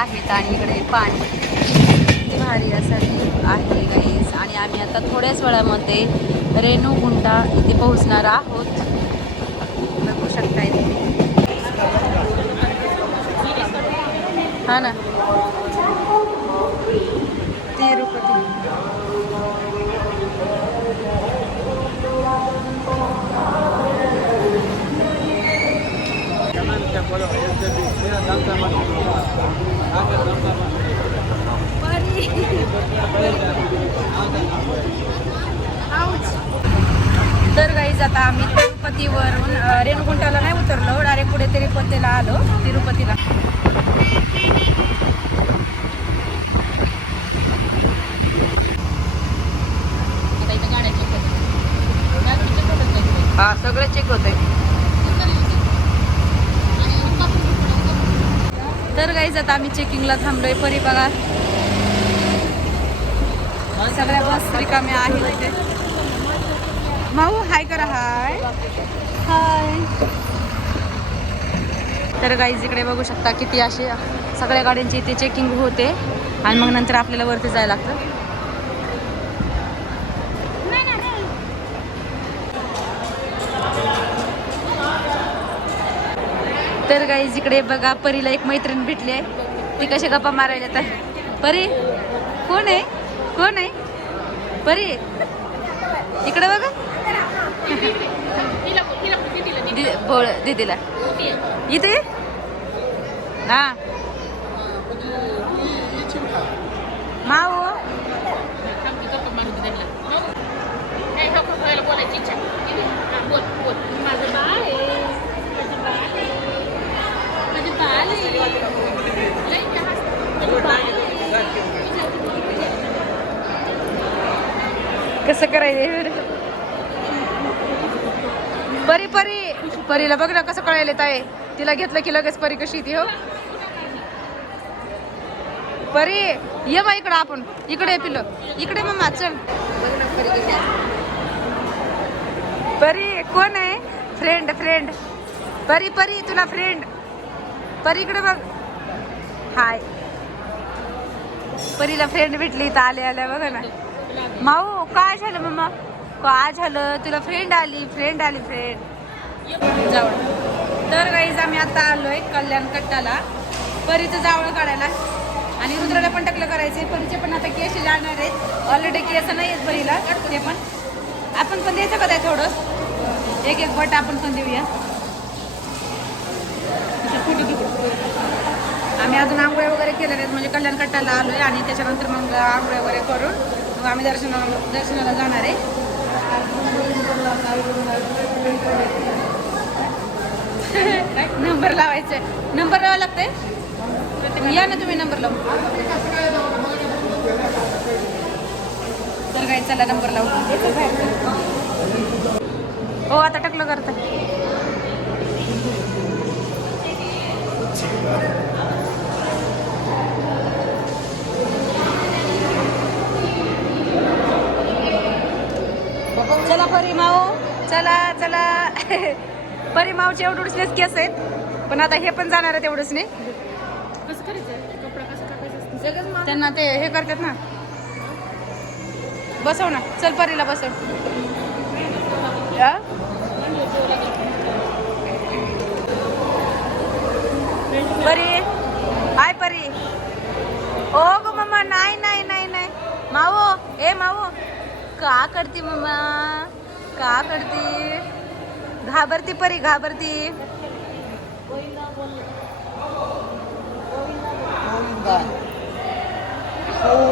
आहेत आणि इकडे पाणी किती भारी असं आहे गाईस. आणि आम्ही आता थोड्याच वेळामध्ये रेणुगुंटा इथे पोहोचणार आहोत. बघू शकता इथे. हा ना, तिरुपती. तर गाईज आता आम्ही तिरुपतीवरून रेणुगुंटाला नाही उतरलो, डायरेक्ट पुढे तिरुपतीला आलो. तिरुपतीला हा सगळं चेक होतंय. तर गाईज आता आम्ही चेकिंगला थांबलोय. परी बघा सगळ्या बस रिकाम्या आहेत इथे. माऊ हाय करा. हाय हाय. तर गाईज इकडे बघू शकता किती असे सगळ्या गाड्यांची इथे चेकिंग होते आणि मग नंतर आपल्याला वरती जायला लागतं. तर गाईज इकडे बघा परीला एक मैत्रीण भेटली आहे. ती कशी गप्पा मारायला तर. परी कोण आहे? कोण आहे परी? इकडे बघा. बोल दीदीला इथे. हा माऊ कसं करायचं? परी परी परीला बघ ना कसं कळायला येत आहे. तिला घेतलं की लगेच परी कशी ती. हो परी ये बा इकडं. आपण इकडे पिलं. इकडे मम्मा चल. परी कोण आहे? Friend friend. परी परी तुला फ्रेंड. परी इकडे बघ. हाय. परीला फ्रेंड भेटली इथं आल्या आल्या. बघा ना माऊ काय झालं मम्मा? काय झालं? तुला फ्रेंड आली. फ्रेंड आली फ्रेंड. जावळ. तर गाईज आम्ही आता आलोय कल्याण कट्टाला परीचं जावळ काढायला. आणि रुद्राला पण टकलं करायचंय. परीचे पण आता केस जाणार आहेत. ऑलरेडी केस नाही आहेत परीला. ते पण आपण पण द्यायचं का त्या थोडं एक एक बट आपण पण देऊया. आम्ही अजून आंघोळ्या वगैरे केलेल्या आहेत. म्हणजे कल्याण कट्टाला आलोय आणि त्याच्यानंतर मग आंघोळ्या वगैरे करून मग आम्ही दर्शनाला जाणार आहे. नंबर लावायचा. नंबर लावायला लागतंय. या ना तुम्ही नंबर लावून. तर काय चला नंबर लावू. हो आता टकलं करता. चला परी माऊ चला चला. परी माऊचे एवढंच केस आहेत. पण आता हे पण जाणार आहे तेवढंच नाही. कसं करायचं? कपडा कसं टाकायचं? त्यांना ते हे करतात ना. बसव ना. चल परीला बसव. परी हाय परी. ओ गो मम्मा नाही नाही नाही नाही. माऊ ए माऊ का करती मम्मा? का करती? घाबरती परी घाबरती.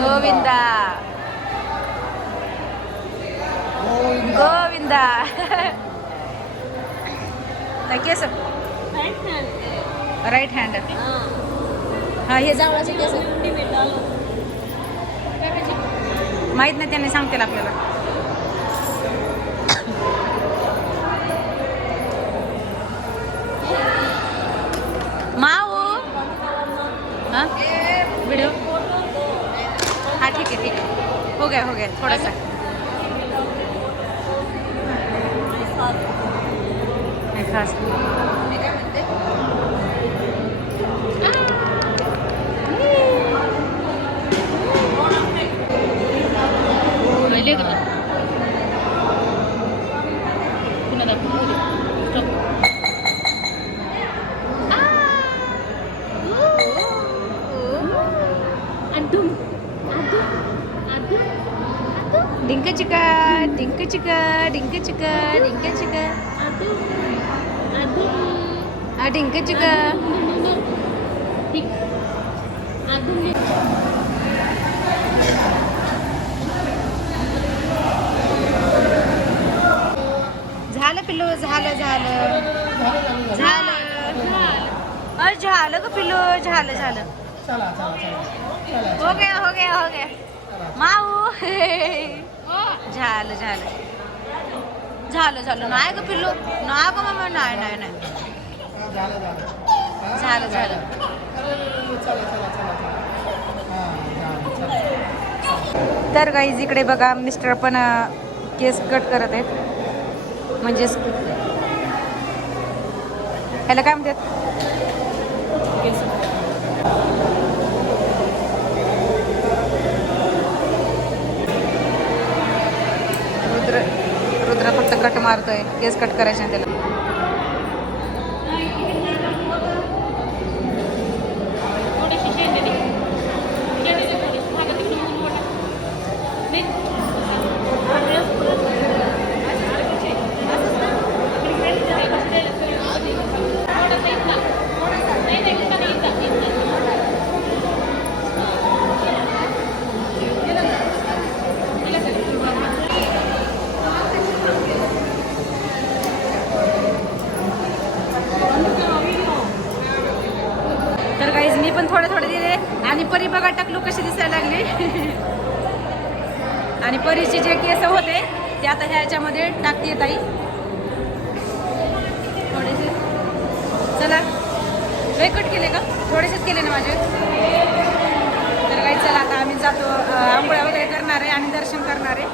गोविंदा गोविंदा. केस राईट हँड. हा हे जावळाचे केस माहित नाही. त्यांनी सांगतील आपल्याला. माऊ हाँ वीडियो. हाँ ठीक है हो गया थोड़ा सा. खास डिंक चिका डिंक चिका डिंक चिका डिंक चिका डिंक चिका. झालं पिल्लू झालं झालं झालं झालं ग पिल्लू झालं झालं. हो गया हो गया हो गया माऊ. झालं झालं झालं झालं. नाही ग पिल्लू नाही ग मम्मा नाही नाही नाही. झालं झालं. तर गाईज इकडे बघा मिस्टर पण केस कट करत आहेत. म्हणजेच ह्याला काय म्हणतात केस. रुद्र फक्त कट मारतोय. केस कट करायचे त्याला. तर गाईज मी पण थोडे थोडे दिले. आणि परी बघा टाकलू कशी दिसायला लागली. आणि परीचे जे केस होते ते आता ह्याच्यामध्ये टाकते ताई थोडेसे. चला लय कट केले का थोडेसेच केले ना माझे. तर काही चला आता आम्ही जातो आंघोळ्या वगैरे करणार आहे आणि दर्शन करणार आहे.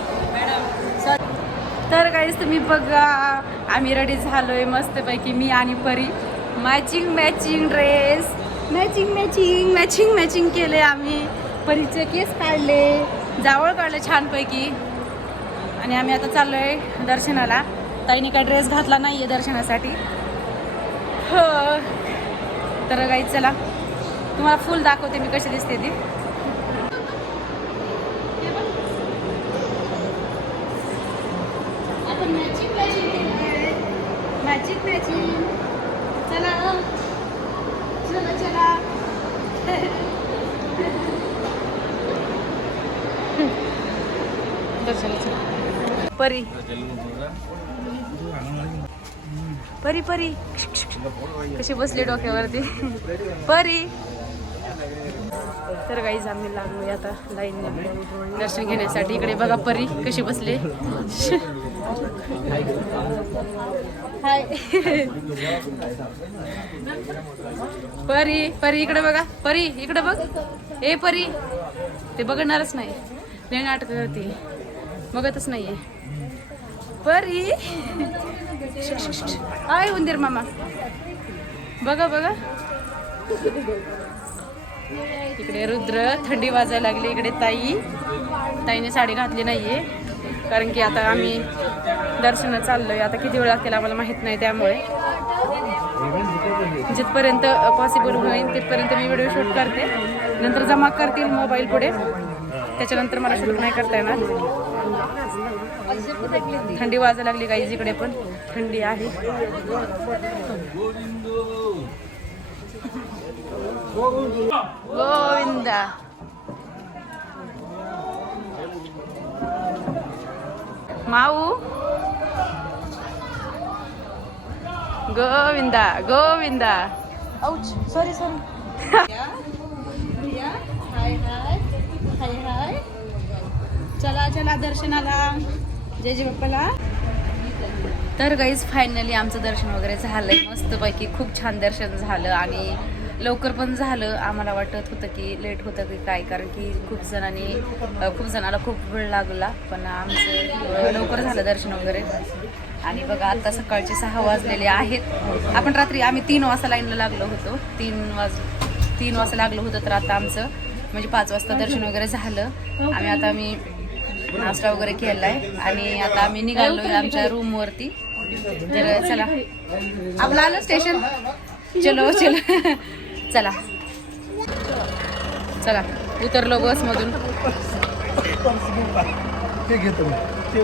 तर काहीच तुम्ही बघा आम्ही रेडी झालोय मस्तपैकी. मी आणि परी matching matching dress matching matching matching matching केले आम्ही. परीचे केस काढले जावळ काढले छानपैकी. आणि आम्ही आता चाललोय दर्शनाला. ताईने काय ड्रेस घातला नाहीये दर्शनासाठी. हो तर काही चला तुम्हाला फुल दाखवते मी कशी दिसते ती. आपण मॅचिंग मॅचिंग मॅचिंग चला चला चला. परी परी परी कशी बसली डोक्यावरती परी. तर गाईज आम्ही लागलोय आता लाईनने दर्शन घेण्यासाठी. इकडे बघा परी कशी बसली. हाय परी परी इकडे बघा. परी इकडे बघ. ए परी ते बघणारच नाही. लय नाटक करते बघतच नाहीये परी. आय उंदीर मामा बघा बघा. इकडे रुद्र थंडी वाजायला लागली. इकडे ताईने साडी घातली नाहीये कारण की आता आम्ही दर्शनात चाललोय. आता किती वेळ लागतील आम्हाला माहित नाही. त्यामुळे जिथपर्यंत पॉसिबल होईल तिथपर्यंत मी व्हिडिओ शूट करते. नंतर जमा करतील मोबाईल पुढे. त्याच्यानंतर मला शूट नाही करता येणार. थंडी वाजायला लागली गाईज. इकडे पण थंडी आहे. गोविंदा माऊ Govinda Govinda. Ouch sorry sorry. Hi hi hi hi. चला चला दर्शनाला. जय जय बाप्पाला. तर गाईज फायनली आमचं दर्शन वगैरे झालंय मस्तपैकी. खूप छान दर्शन झालं आणि लवकर पण झालं. आम्हाला वाटत होतं की लेट होतं की काय कारण की खूप जणाला खूप वेळ लागला. पण आमचं लवकर झालं दर्शन वगैरे. आणि बघा आता सकाळचे 6 वाजलेले आहेत. आपण रात्री आम्ही 3 वाजता लाईनला लागलो होतो. 3 वाजता लागलो होतं. तर आता आमचं म्हणजे 5 वाजता दर्शन वगैरे झालं. आम्ही नाश्ता वगैरे केला आहे आणि आता आम्ही निघालोय आमच्या रूमवरती. तर चला आपलं आलं स्टेशन. चलो चलो चला चला उतरलो बसमधून. ते घेतो मी ते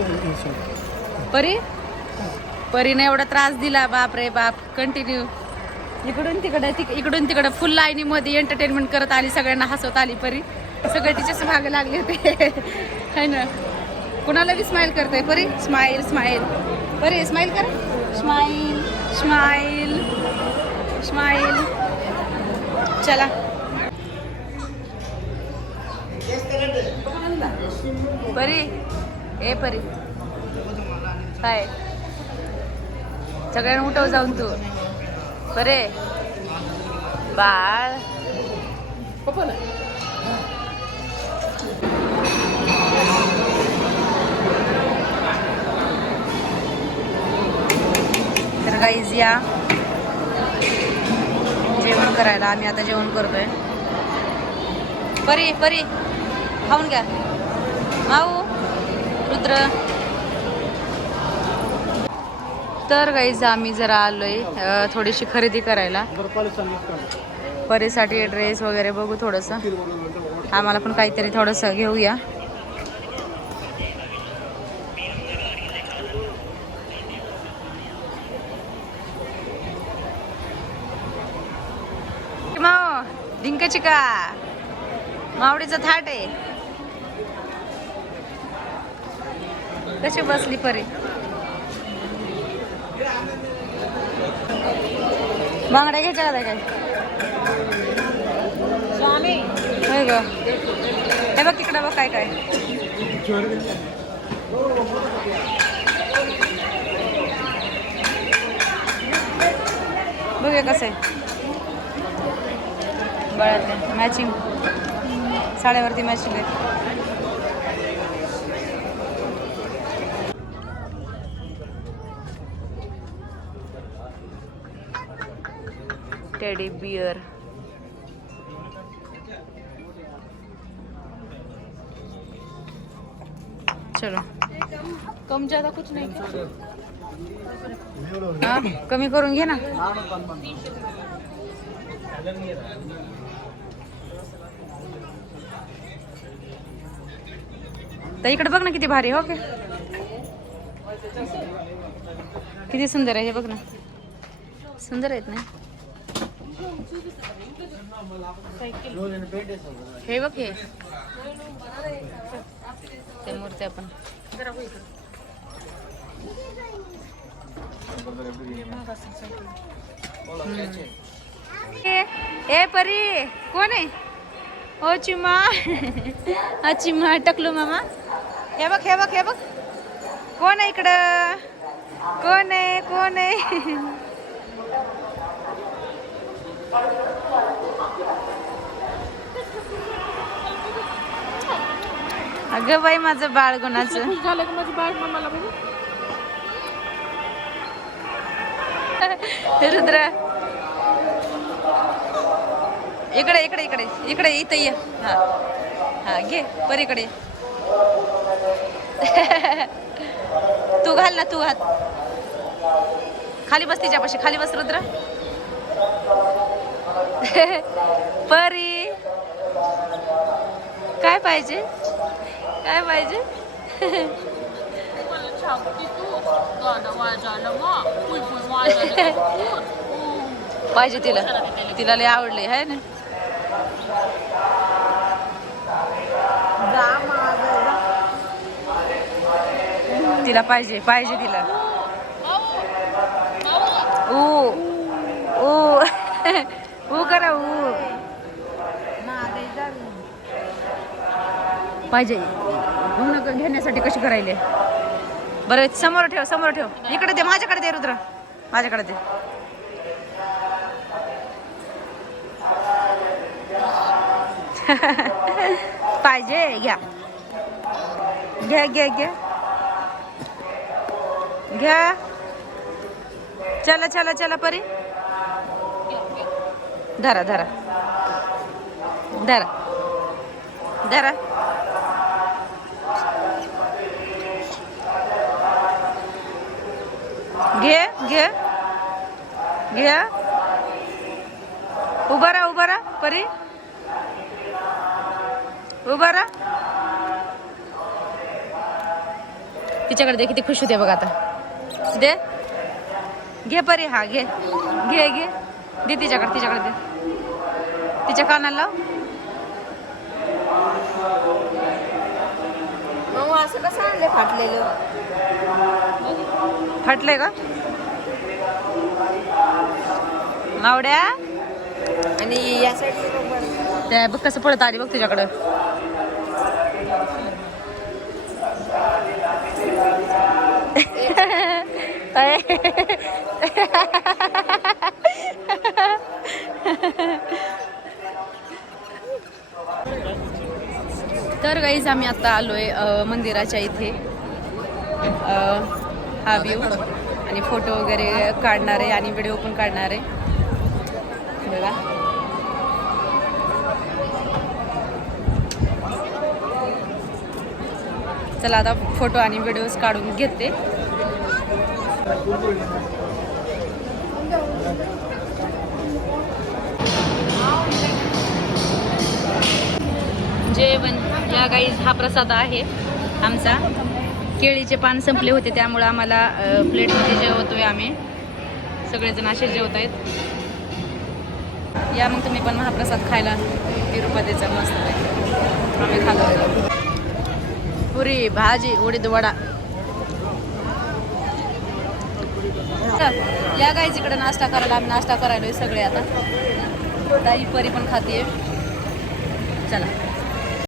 परी परीने एवढा त्रास दिला, बाप रे बाप. कंटिन्यू इकडून तिकडं फुल लाईनीमध्ये एंटरटेनमेंट करत आली, सगळ्यांना हसवत आली परी. सगळे तिच्याच मागे लागले होते है ना. कुणाला बी स्माइल करते परी. स्माइल स्माइल परी, स्माइल कर. Smile smile smile. चला परी. ए परी काय सगळ्यांना उठव जाऊन तू. बरे बाळ. तर गाईज या जेवण करायला. आम्ही आता जेवण करतोय. परी परी खाऊन घ्या. माऊ रुद्र. तर गाईज आम्ही जरा आलोय थोडीशी खरेदी करायला. परीसाठी ड्रेस वगैरे बघू थोडंसं. आम्हाला पण काहीतरी थोडंसं घेऊया. माव डिंकाची का मावडीचं थाट आहे. कशी बसली परी. बांगड्या घ्यायच्या का काय होय ग. हे बघ तिकडं बघ काय काय. बघूया कसं आहे. गळ्यातले मॅचिंग साड्यावरती मॅचिंग आहे. Teddy bear. चलो कम ज्यादा कुछ नहीं. हाँ कमी करून घे ना. तर इकडे बघ ना किती भारी. हो के किती सुंदर आहे हे बघ ना. सुंदर आहेत ना हे बघ. हे ते मूर्त्या पण. ए परी कोण आहे. ओ चिमा चिमा टकलू मामा. हे बघ हे बघ हे बघ. कोण आहे इकडं. कोण आहे कोण आहे. अगं बाई माझं बाळ गुणाचं झालं का. माझं बाळ मम्माला बघू. रुद्र इकडे इकडे इकडे इकडे इथं ये. हा हा घे परीकडे. तू घाल ना. तू हात खाली बस तिच्यापाशी. खाली बस रुद्र. परी काय पाहिजे काय पाहिजे. पाहिजे तिला. तिला लय आवडले आहे ना. तिला पाहिजे पाहिजे तिला. ऊ ऊ ऊ करा. ऊ पाहिजे घेण्यासाठी कशी करायले. बरं समोर ठेव समोर ठेव. इकडे दे माझ्याकडे दे रुद्र. माझ्याकडे दे. पाहिजे घ्या घ्या घ्या घ्या घ्या. चला चला चला परी. धरा धरा धरा धरा. घे घे घ्या. उभा राहा परी. उभा राहा. तिच्याकडे दे, किती खुश होते बघ आता. दे, घे परी. हा घे घे घे, दे तिच्याकडे दे. तिच्या कानाला लाव. मग असं कसं आणलं फाटलेलं? फाटलंय का मावड्या? आणि या साईड त्या बघ कसं पळत आली बघ तुझ्याकडं. तर गाईज आम्ही आता आलोय मंदिराच्या इथे. हा व्ह्यू आणि फोटो वगैरे काढणार आहे आणि व्हिडिओ पण काढणार आहे बघा. चला आता फोटो आणि व्हिडिओज काढून घेते. जेवण या गाईज हा प्रसाद आहे आमचा. केळीचे पान संपले होते त्यामुळे आम्हाला प्लेटमध्ये जेवतोय आम्ही. सगळेजण असे जेवत आहेत. या मग तुम्ही पण महाप्रसाद खायला तिरुपतीचा मस्त आहे. आम्ही खालो पुरी भाजी उडीद वडा. या गाईज इकडे नाश्ता करायला. आम्ही नाश्ता करायलोय सगळे आता. ताई परी पण खातीये. चला.